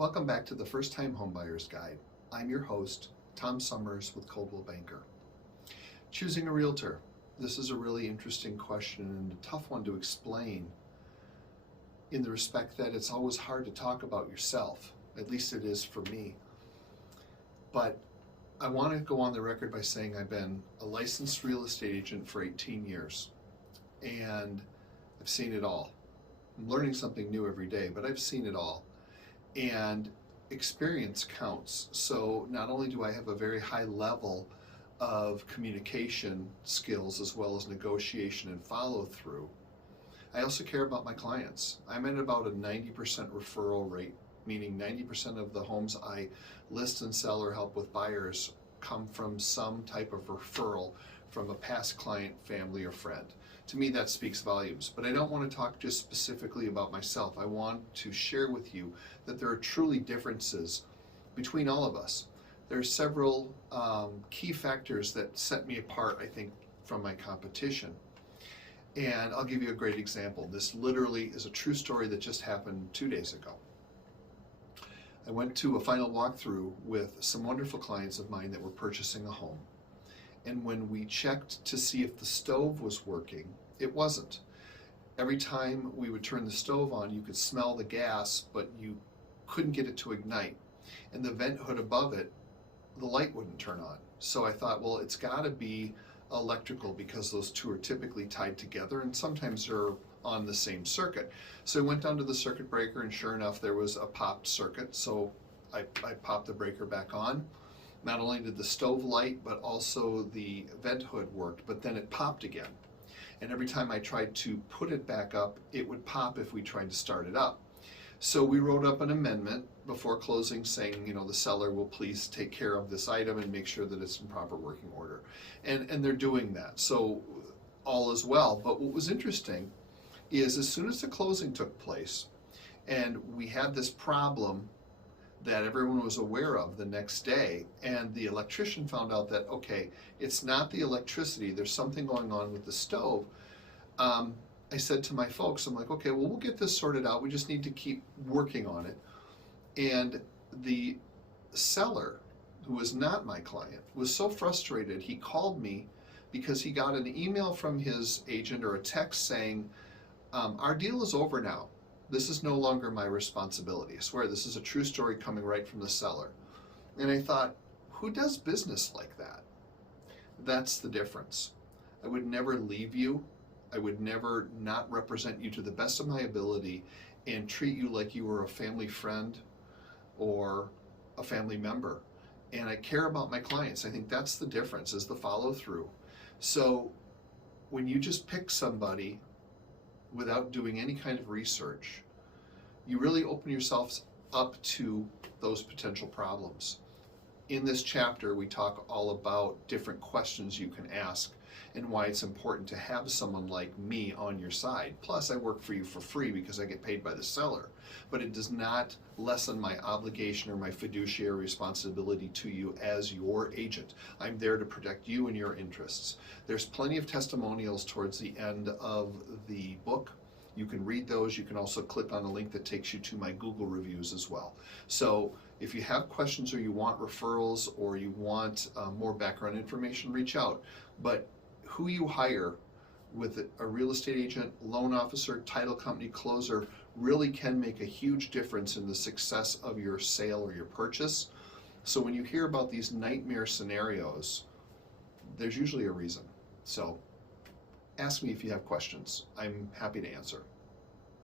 Welcome back to the First Time Homebuyer's Guide. I'm your host, Tom Summers with Coldwell Banker. Choosing a realtor. This is a really interesting question and a tough one to explain in the respect that it's always hard to talk about yourself. At least it is for me. But I want to go on the record by saying I've been a licensed real estate agent for 18 years and I've seen it all. I'm learning something new every day, but I've seen it all. And experience counts. So not only do I have a very high level of communication skills as well as negotiation and follow through, I also care about my clients. I'm at about a 90% referral rate, meaning 90% of the homes I list and sell or help with buyers come from some type of referral from a past client, family, or friend. To me, that speaks volumes. But I don't want to talk just specifically about myself. I want to share with you that there are truly differences between all of us. There are several key factors that set me apart, I think, from my competition. And I'll give you a great example. This literally is a true story that just happened 2 days ago. I went to a final walkthrough with some wonderful clients of mine that were purchasing a home. And when we checked to see if the stove was working, it wasn't. Every time we would turn the stove on, you could smell the gas, but you couldn't get it to ignite. And the vent hood above it, the light wouldn't turn on. So I thought, well, it's got to be electrical because those two are typically tied together and sometimes they're on the same circuit. So I went down to the circuit breaker and sure enough, there was a popped circuit. So I popped the breaker back on. Not only did the stove light, but also the vent hood worked, but then it popped again. And every time I tried to put it back up, it would pop if we tried to start it up. So we wrote up an amendment before closing saying, the seller will please take care of this item and make sure that it's in proper working order. And they're doing that, so all is well. But what was interesting is as soon as the closing took place and we had this problem that everyone was aware of the next day, and the electrician found out that, okay, it's not the electricity, there's something going on with the stove. I said to my folks, I'm like, okay, well, we'll get this sorted out, we just need to keep working on it. And the seller, who was not my client, was so frustrated, he called me because he got an email from his agent or a text saying, our deal is over now. This is no longer my responsibility. I swear, this is a true story coming right from the seller. And I thought, who does business like that? That's the difference. I would never leave you. I would never not represent you to the best of my ability and treat you like you were a family friend or a family member. And I care about my clients. I think that's the difference, is the follow through. So when you just pick somebody without doing any kind of research, you really open yourselves up to those potential problems. In this chapter, we talk all about different questions you can ask and why it's important to have someone like me on your side. Plus, I work for you for free because I get paid by the seller, but it does not lessen my obligation or my fiduciary responsibility to you as your agent. I'm there to protect you and your interests. There's plenty of testimonials towards the end of the book. You can read those. You can also click on the link that takes you to my Google reviews as well. So if you have questions or you want referrals or you want more background information, reach out. But who you hire with a real estate agent, loan officer, title company, closer really can make a huge difference in the success of your sale or your purchase. So when you hear about these nightmare scenarios, there's usually a reason. So ask me if you have questions. I'm happy to answer.